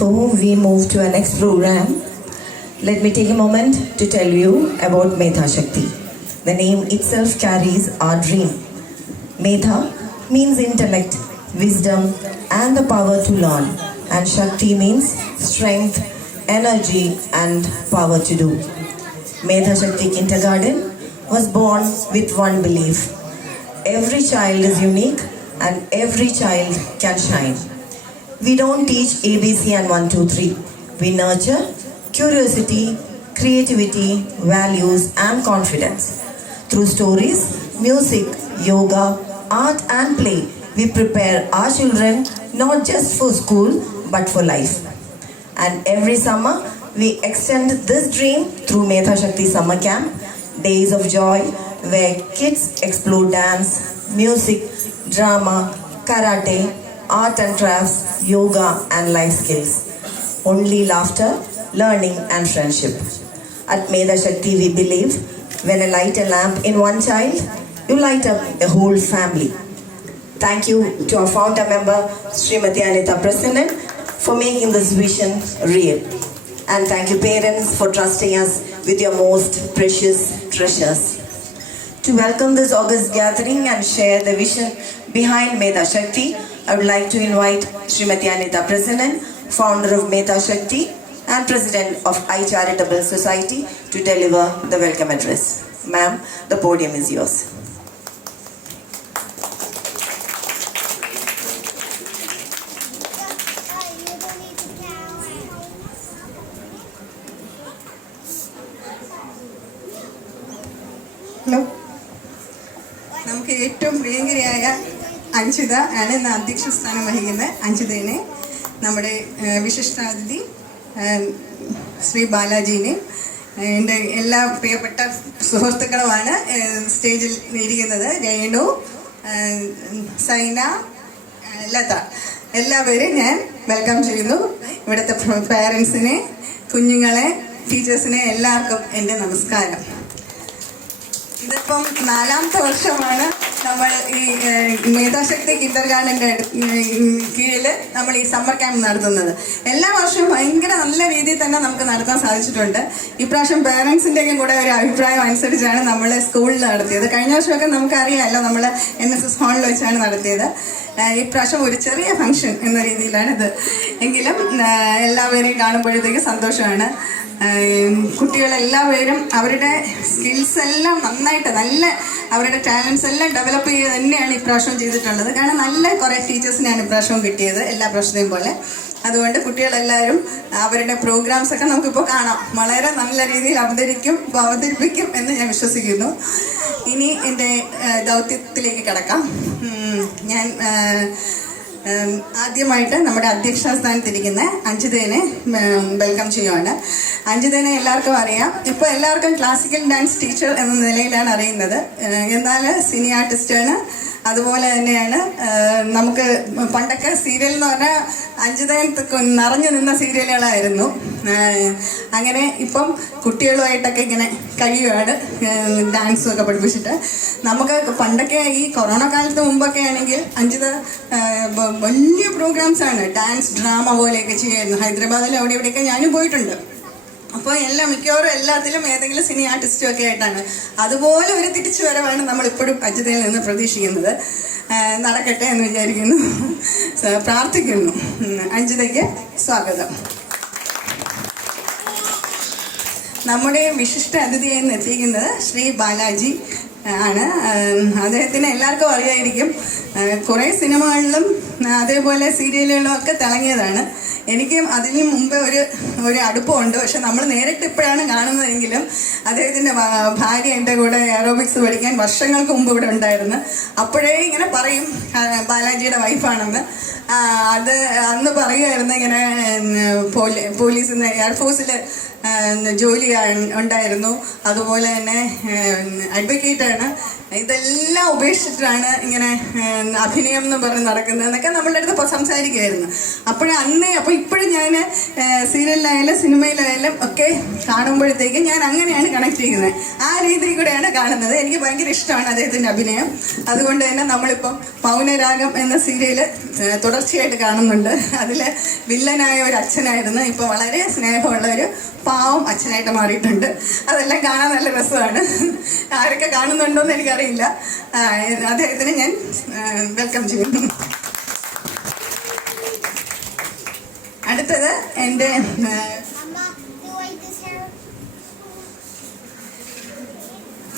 before we move to our next program, let me take a moment to tell you about Medha Shakti. The name itself carries our dream. Medha means intellect, wisdom, and the power to learn. And Shakti means strength, energy, and power to do. Medha Shakti Kindergarten was born with one belief. Every child is unique and every child can shine. We don't teach ABC and 1, 2, 3. We nurture curiosity, creativity, values, and confidence. Through stories, music, yoga, art, and play, we prepare our children not just for school but for life. And every summer, we extend this dream through Medha Shakti Summer Camp, days of joy where kids explore dance, music, drama, karate, art and crafts, yoga, and life skills. Only laughter, learning, and friendship. At Medha Shakti, we believe when you light a lamp in one child, you light up a whole family. Thank you to our founder member, Srimati Anita Prasannan, for making this vision real. And thank you parents for trusting us with your most precious treasures. To welcome this August gathering and share the vision behind Medha Shakti, I would like to invite Srimati Anita Prasannan, founder of Medha Shakti and president of iCharitable Society, to deliver the welcome address. Ma'am, the podium is yours. Hello. നമുക്ക് ഏറ്റവും പ്രിയങ്കരിയായ അഞ്ജിത ആണ് ഇന്ന് അധ്യക്ഷ സ്ഥാനം വഹിക്കുന്നത്. അഞ്ജിതനെ നമ്മുടെ വിശിഷ്ടാതിഥി ശ്രീ ബാലാജീനെ എൻ്റെ എല്ലാ പ്രിയപ്പെട്ട സുഹൃത്തുക്കളുമാണ് സ്റ്റേജിൽ ഇരിക്കുന്നത്. രേണു, സൈന, ലത, എല്ലാവരെയും ഞാൻ വെൽക്കം ചെയ്യുന്നു. ഇവിടുത്തെ പാരൻസിനെ, കുഞ്ഞുങ്ങളെ, ടീച്ചേഴ്സിനെ എല്ലാവർക്കും എൻ്റെ നമസ്കാരം. ഇതിപ്പം 4ാമത്തെ വർഷമാണ് നമ്മൾ ഈ മേധാ ശക്തി കിൻഡർഗാർട്ടൻ്റെ കീഴിൽ നമ്മൾ ഈ സമ്മർ ക്യാമ്പ് നടത്തുന്നത്. എല്ലാ വർഷവും ഭയങ്കര നല്ല രീതിയിൽ തന്നെ നമുക്ക് നടത്താൻ സാധിച്ചിട്ടുണ്ട്. ഇപ്രാവശ്യം പേരൻസിൻ്റെയും കൂടെ ഒരു അഭിപ്രായം അനുസരിച്ചാണ് നമ്മൾ സ്കൂളിൽ നടത്തിയത്. കഴിഞ്ഞ വർഷമൊക്കെ നമുക്കറിയാമല്ലോ, നമ്മൾ NSS ഹാളിൽ വെച്ചാണ് നടത്തിയത്. ഇപ്രാവശ്യം ഒരു ചെറിയ ഫംഗ്ഷൻ എന്ന രീതിയിലാണ് ഇത്. എങ്കിലും എല്ലാവരെയും കാണുമ്പോഴത്തേക്ക് സന്തോഷമാണ്. കുട്ടികളെല്ലാവരും അവരുടെ സ്കിൽസ് എല്ലാം നന്നായിട്ട് അവരുടെ ടാലൻസ് എല്ലാം ഡെവലപ്പ് ചെയ്ത് തന്നെയാണ് ഇപ്രാവശ്യം ചെയ്തിട്ടുള്ളത്. കാരണം നല്ല കുറേ ടീച്ചേഴ്സിനെയാണ് ഇപ്രാവശ്യം കിട്ടിയത്, എല്ലാ പ്രാവശ്യത്തെയും പോലെ. അതുകൊണ്ട് കുട്ടികളെല്ലാവരും അവരുടെ പ്രോഗ്രാംസൊക്കെ നമുക്കിപ്പോൾ കാണാം, വളരെ നല്ല രീതിയിൽ അവതരിപ്പിക്കും എന്ന് ഞാൻ വിശ്വസിക്കുന്നു. ഇനി എൻ്റെ ദൗത്യത്തിലേക്ക് കടക്കാം. ഞാൻ ആദ്യമായിട്ട് നമ്മുടെ അധ്യക്ഷ സ്ഥാനത്തിരിക്കുന്ന അഞ്ജിതനെ വെൽക്കം ചെയ്യുവാണ്. അഞ്ജിതനെ എല്ലാവർക്കും അറിയാം. ഇപ്പോൾ എല്ലാവർക്കും ക്ലാസിക്കൽ ഡാൻസ് ടീച്ചർ എന്ന നിലയിലാണ് അറിയുന്നത്. എന്നാൽ സിനി ആർട്ടിസ്റ്റാണ്. അതുപോലെ തന്നെയാണ് നമുക്ക് പണ്ടൊക്കെ സീരിയൽ എന്ന് പറഞ്ഞാൽ അഞ്ജിതൻ നിറഞ്ഞു നിന്ന സീരിയലുകളായിരുന്നു. അങ്ങനെ ഇപ്പം കുട്ടികളുമായിട്ടൊക്കെ ഇങ്ങനെ കഴിയുകയാണ്, ഡാൻസും ഒക്കെ പഠിപ്പിച്ചിട്ട്. നമുക്ക് പണ്ടൊക്കെ ഈ കൊറോണ കാലത്ത് മുമ്പൊക്കെ ആണെങ്കിൽ അഞ്ജിത വലിയ പ്രോഗ്രാംസാണ്, ഡാൻസ് ഡ്രാമ പോലെയൊക്കെ ചെയ്യായിരുന്നു. ഹൈദരാബാദിൽ അവിടെ ഇവിടെയൊക്കെ ഞാനും പോയിട്ടുണ്ട്. അപ്പോൾ മിക്കവാറും എല്ലാത്തിലും ഏതെങ്കിലും സിനി ആർട്ടിസ്റ്റും ഒക്കെ ആയിട്ടാണ്. അതുപോലെ ഒരു തിരിച്ചു വരവാണ് നമ്മളിപ്പോഴും അഞ്ജിതയിൽ നിന്ന് പ്രതീക്ഷിക്കുന്നത്. നടക്കട്ടെ എന്ന് വിചാരിക്കുന്നു, പ്രാർത്ഥിക്കുന്നു. അഞ്ജിതയ്ക്ക് സ്വാഗതം. നമ്മുടെ വിശിഷ്ട അതിഥിയായി എത്തിക്കുന്നത് ശ്രീ ബാലാജി ആണ്. അദ്ദേഹത്തിന് എല്ലാവർക്കും അറിയായിരിക്കും. കുറേ സിനിമകളിലും അതേപോലെ സീരിയലുകളിലും ഒക്കെ തിളങ്ങിയതാണ്. എനിക്കും അതിന് മുമ്പേ ഒരു അടുപ്പമുണ്ട്. പക്ഷെ നമ്മൾ നേരിട്ട് ഇപ്പോഴാണ് കാണുന്നതെങ്കിലും അദ്ദേഹത്തിൻ്റെ ഭാര്യ എൻ്റെ കൂടെ എയറോബിക്സ് പഠിക്കാൻ വർഷങ്ങൾക്ക് മുമ്പ് ഇവിടെ ഉണ്ടായിരുന്നു. അപ്പോഴേ ഇങ്ങനെ പറയും ബാലാജിയുടെ വൈഫാണെന്ന്. അത് അന്ന് പറയുമായിരുന്നു ഇങ്ങനെ പോലീസിൽ നിന്ന് എയർഫോഴ്സിൽ ജോലി ഉണ്ടായിരുന്നു, അതുപോലെ തന്നെ അഡ്വക്കേറ്റാണ്. ഇതെല്ലാം ഉപേക്ഷിച്ചിട്ടാണ് ഇങ്ങനെ അഭിനയം എന്ന് പറഞ്ഞ് നടക്കുന്നത് എന്നൊക്കെ നമ്മളുടെ അടുത്ത് സംസാരിക്കുമായിരുന്നു. അപ്പോൾ ഇപ്പോഴും ഞാൻ സീരിയലിലായാലും സിനിമയിലായാലും ഒക്കെ കാണുമ്പോഴത്തേക്കും ഞാൻ അങ്ങനെയാണ് കണക്ട് ചെയ്യുന്നത്. ആ രീതിയിൽ കൂടെയാണ് കാണുന്നത്. എനിക്ക് ഭയങ്കര ഇഷ്ടമാണ് അദ്ദേഹത്തിൻ്റെ അഭിനയം. അതുകൊണ്ട് തന്നെ നമ്മളിപ്പം മൗനരാഗം എന്ന സീരിയൽ തുടർച്ചയായിട്ട് കാണുന്നുണ്ട്. അതിൽ വില്ലനായ ഒരു അച്ഛനായിരുന്നു, ഇപ്പോൾ വളരെ സ്നേഹമുള്ള ഒരു പാവം അച്ഛനായിട്ട് മാറിയിട്ടുണ്ട്. അതെല്ലാം കാണാൻ നല്ല രസമാണ്. ആരൊക്കെ കാണുന്നുണ്ടോയെന്ന് എനിക്കറിയില്ല. അദ്ദേഹത്തിന് ഞാൻ വെൽക്കം ചെയ്യുന്നു. അടുത്തത് എൻ്റെ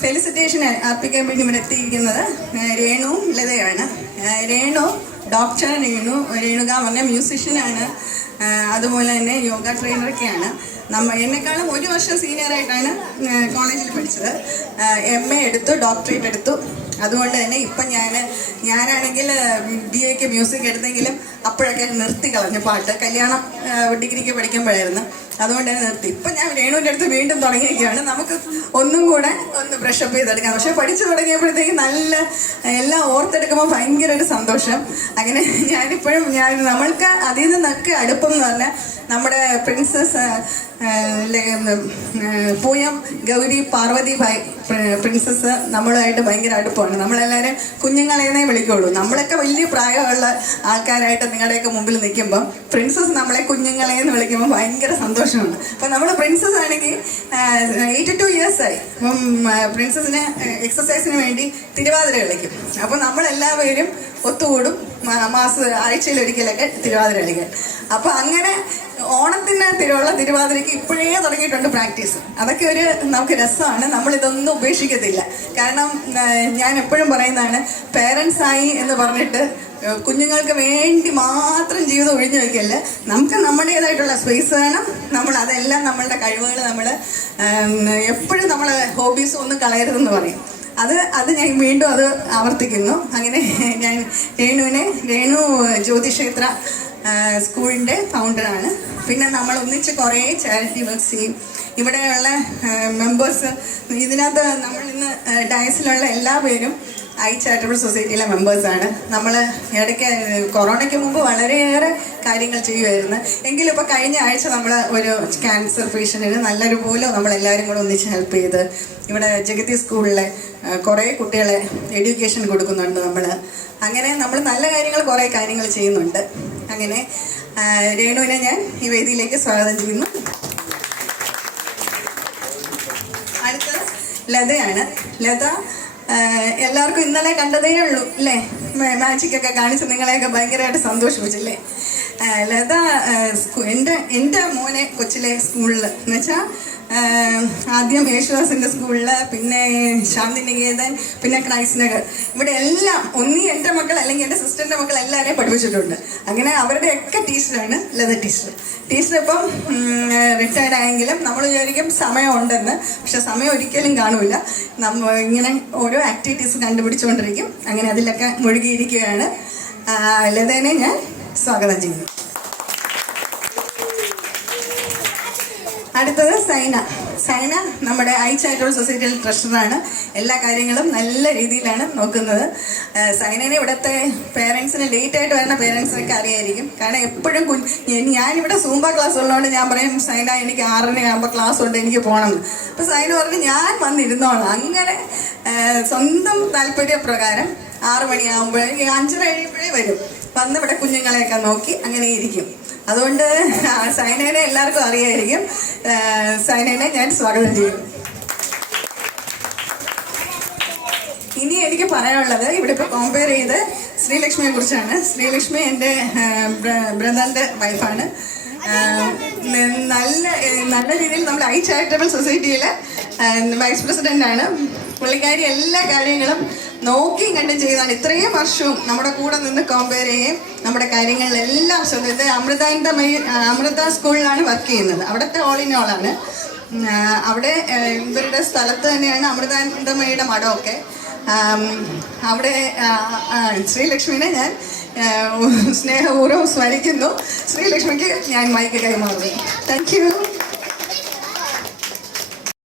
ഫെലിസിറ്റേഷൻ അർപ്പിക്കാൻ വേണ്ടി ഇവിടെ എത്തിയിരിക്കുന്നത് രേണുവും ലതയാണ്. രേണു ഡോക്ടർ രേണുക പറഞ്ഞ മ്യൂസിഷ്യനാണ്, അതുപോലെ തന്നെ യോഗ ട്രെയിനറൊക്കെയാണ്. എന്നെക്കാളും 1 വർഷം സീനിയറായിട്ടാണ് കോളേജിൽ പഠിച്ചത്. MA എടുത്തു, ഡോക്ടറേറ്റ് എടുത്തു. അതുകൊണ്ട് തന്നെ ഇപ്പം ഞാനാണെങ്കിൽ BA മ്യൂസിക് എടുത്തെങ്കിലും അപ്പോഴൊക്കെ നിർത്തി കളഞ്ഞു പാട്ട്. കല്യാണം ഡിഗ്രിക്ക് പഠിക്കുമ്പോഴായിരുന്നു, അതുകൊണ്ട് തന്നെ നിർത്തി. ഇപ്പം ഞാൻ രേണുവിൻ്റെ അടുത്ത് വീണ്ടും തുടങ്ങിയിരിക്കുകയാണ്. നമുക്ക് ഒന്നും കൂടെ ഒന്ന് ബ്രഷപ്പ് ചെയ്തെടുക്കാം. പക്ഷെ പഠിച്ചു തുടങ്ങിയപ്പോഴത്തേക്ക് നല്ല എല്ലാം ഓർത്തെടുക്കുമ്പോൾ ഭയങ്കര ഒരു സന്തോഷം. അങ്ങനെ ഞാനിപ്പോഴും നമ്മൾക്ക് അതിൽ നിന്നൊക്കെ അടുപ്പം എന്ന് പറഞ്ഞാൽ നമ്മുടെ പ്രിൻസസ് പൂയം ഗൗരി പാർവതി ഭായ് പ്രിൻസസ് നമ്മളുമായിട്ട് ഭയങ്കര അടുപ്പമാണ്. നമ്മളെല്ലാവരും കുഞ്ഞുങ്ങളെന്നേ വിളിക്കുള്ളൂ. നമ്മളൊക്കെ വലിയ പ്രായമുള്ള ആൾക്കാരായിട്ട് നിങ്ങളുടെയൊക്കെ മുമ്പിൽ നിൽക്കുമ്പോൾ പ്രിൻസസ് നമ്മളെ കുഞ്ഞുങ്ങളെന്ന് വിളിക്കുമ്പോൾ ഭയങ്കര സന്തോഷമാണ്. അപ്പം നമ്മൾ പ്രിൻസസ് ആണെങ്കിൽ 82 ഇയേഴ്സായി. അപ്പം പ്രിൻസസിന് എക്സസൈസിന് വേണ്ടി തിരുവാതിര കളിക്കും. അപ്പോൾ നമ്മളെല്ലാവരും ഒത്തുകൂടും ആഴ്ചയിലൊരിക്കലൊക്കെ തിരുവാതിര കളിക്കാൻ. അപ്പോൾ അങ്ങനെ ഓണത്തിന് തിരുവാതിരയ്ക്ക് ഇപ്പോഴേ തുടങ്ങിയിട്ടുണ്ട് പ്രാക്ടീസ്. അതൊക്കെ നമുക്ക് രസമാണ്. നമ്മളിതൊന്നും ഉപേക്ഷിക്കത്തില്ല. കാരണം ഞാൻ എപ്പോഴും പറയുന്നതാണ്, പേരൻസായി എന്ന് പറഞ്ഞിട്ട് കുഞ്ഞുങ്ങൾക്ക് വേണ്ടി മാത്രം ജീവിതം ഒഴിഞ്ഞു വയ്ക്കല്ല. നമുക്ക് നമ്മുടേതായിട്ടുള്ള സ്പേസ് വേണം. അതെല്ലാം നമ്മളുടെ കഴിവുകൾ നമ്മൾ എപ്പോഴും നമ്മളെ ഹോബീസ് ഒന്നും കളയരുതെന്ന് പറയും. അത് ഞാൻ വീണ്ടും ആവർത്തിക്കുന്നു. അങ്ങനെ ഞാൻ രേണു ജ്യോതിഷേത്ര സ്കൂളിൻ്റെ ഫൗണ്ടറാണ്. പിന്നെ നമ്മൾ ഒന്നിച്ച് കുറേ ചാരിറ്റി വർക്ക്സ് ചെയ്യും. ഇവിടെയുള്ള മെമ്പേഴ്സ്, ഇതിനകത്ത് നമ്മൾ ഇന്ന് ഡയസിലുള്ള എല്ലാ പേരും ചാരിറ്റബിൾ സൊസൈറ്റിയിലെ മെമ്പേഴ്സാണ്. നമ്മൾ ഇടയ്ക്ക് കൊറോണയ്ക്ക് മുമ്പ് വളരെയേറെ കാര്യങ്ങൾ ചെയ്യുമായിരുന്നു. എങ്കിലും ഇപ്പോൾ കഴിഞ്ഞ ആഴ്ച നമ്മൾ ഒരു ക്യാൻസർ പേഷ്യൻറ്റിന് നല്ലൊരു പോലെ നമ്മളെല്ലാവരും കൂടെ ഒന്നിച്ച് ഹെൽപ്പ് ചെയ്ത് ഇവിടെ ജഗതി സ്കൂളിലെ കുറേ കുട്ടികളെ എഡ്യൂക്കേഷൻ കൊടുക്കുന്നുണ്ട് അങ്ങനെ നമ്മൾ നല്ല കുറേ കാര്യങ്ങൾ ചെയ്യുന്നുണ്ട്. അങ്ങനെ രേണുവിനെ ഞാൻ ഈ വേദിയിലേക്ക് സ്വാഗതം ചെയ്യുന്നു. അടുത്തത് ലതയാണ്. ലത എല്ലാവർക്കും ഇന്നലെ കണ്ടതേ ഉള്ളൂ അല്ലേ? മാജിക്കൊക്കെ കാണിച്ച് നിങ്ങളെയൊക്കെ ഭയങ്കരമായിട്ട് സന്തോഷിപ്പിച്ചില്ലേ? ലത എൻ്റെ മോനെ കൊച്ചിലെ സ്കൂളിൽ എന്ന് വെച്ചാൽ ആദ്യം യേശുദാസിൻ്റെ സ്കൂളിൽ, പിന്നെ ശാന്തിനികേതൻ, പിന്നെ ക്രൈസ്റ്റ് നഗർ, ഇവിടെ എല്ലാം ഒന്നീ എൻ്റെ മക്കൾ അല്ലെങ്കിൽ എൻ്റെ സിസ്റ്ററിൻ്റെ മക്കൾ എല്ലാവരെയും പഠിപ്പിച്ചിട്ടുണ്ട്. അങ്ങനെ അവരുടെയൊക്കെ ടീച്ചറാണ് ലത ടീച്ചർ. ടീച്ചർ ഇപ്പം റിട്ടയർഡ് ആയെങ്കിലും നമ്മൾ വിചാരിക്കും സമയമുണ്ടെന്ന്. പക്ഷെ സമയം ഒരിക്കലും കാണൂല. ഇങ്ങനെ ഓരോ ആക്ടിവിറ്റീസ് കണ്ടുപിടിച്ചുകൊണ്ടിരിക്കും. അങ്ങനെ അതിലൊക്കെ മുഴുകിയിരിക്കുകയാണ്. ലതേനെ ഞാൻ സ്വാഗതം ചെയ്യുന്നു. അടുത്തത് സൈന നമ്മുടെ ചാരിറ്റബിൾ സൊസൈറ്റിയിൽ ട്രഷറാണ്. എല്ലാ കാര്യങ്ങളും നല്ല രീതിയിലാണ് നോക്കുന്നത്. സൈനനെ ഇവിടുത്തെ പേരൻസിന് ലേറ്റായിട്ട് വരുന്ന പേരൻസിനൊക്കെ അറിയായിരിക്കും. കാരണം എപ്പോഴും ഞാനിവിടെ സൂംബ ക്ലാസ് ഉള്ളതുകൊണ്ട് ഞാൻ പറയും, സൈന എനിക്ക് 6:30 ക്ലാസ് ഉണ്ട്, എനിക്ക് പോകണം. അപ്പോൾ സൈന പറഞ്ഞ് ഞാൻ വന്നിരുന്നോളാം. അങ്ങനെ സ്വന്തം താല്പര്യപ്രകാരം 6 മണിയാകുമ്പോൾ 5:30 കഴിയുമ്പോഴേ വരും. വന്ന് ഇവിടെ കുഞ്ഞുങ്ങളെയൊക്കെ നോക്കി അങ്ങനെ ഇരിക്കും. അതുകൊണ്ട് സൈനനെ എല്ലാവർക്കും അറിയായിരിക്കും. സൈനനെ ഞാൻ സ്വാഗതം ചെയ്യും. ഇനി എനിക്ക് പറയാനുള്ളത്, ഇവിടെ ഇപ്പോൾ കമ്പയർ ചെയ്ത് ശ്രീലക്ഷ്മിയെ കുറിച്ചാണ്. ശ്രീലക്ഷ്മി എൻ്റെ ബ്രദറിൻ്റെ വൈഫാണ്. നല്ല രീതിയിൽ നമ്മൾ ചാരിറ്റബിൾ സൊസൈറ്റിയിലെ വൈസ് പ്രസിഡൻ്റാണ്. പുള്ളിക്കാരി എല്ലാ കാര്യങ്ങളും നോക്കിയും കണ്ടും ചെയ്താണ്. ഇത്രയും വർഷവും നമ്മുടെ കൂടെ നിന്ന് കമ്പയർ ചെയ്യുകയും നമ്മുടെ കാര്യങ്ങളിലെല്ലാം ശ്രദ്ധിച്ച് അമൃത സ്കൂളിലാണ് വർക്ക് ചെയ്യുന്നത്. അവിടുത്തെ ഓൾ ഇൻ ഓളാണ്. അവിടെ ഇവരുടെ സ്ഥലത്ത് തന്നെയാണ് അമൃതാനന്ദമയുടെ മഠമൊക്കെ. അവിടെ ശ്രീലക്ഷ്മിനെ ഞാൻ സ്നേഹപൂർവ്വം സ്മരിക്കുന്നു. ശ്രീലക്ഷ്മിക്ക് ഞാൻ മൈക്ക് കൈമാറുന്നു. Thank you.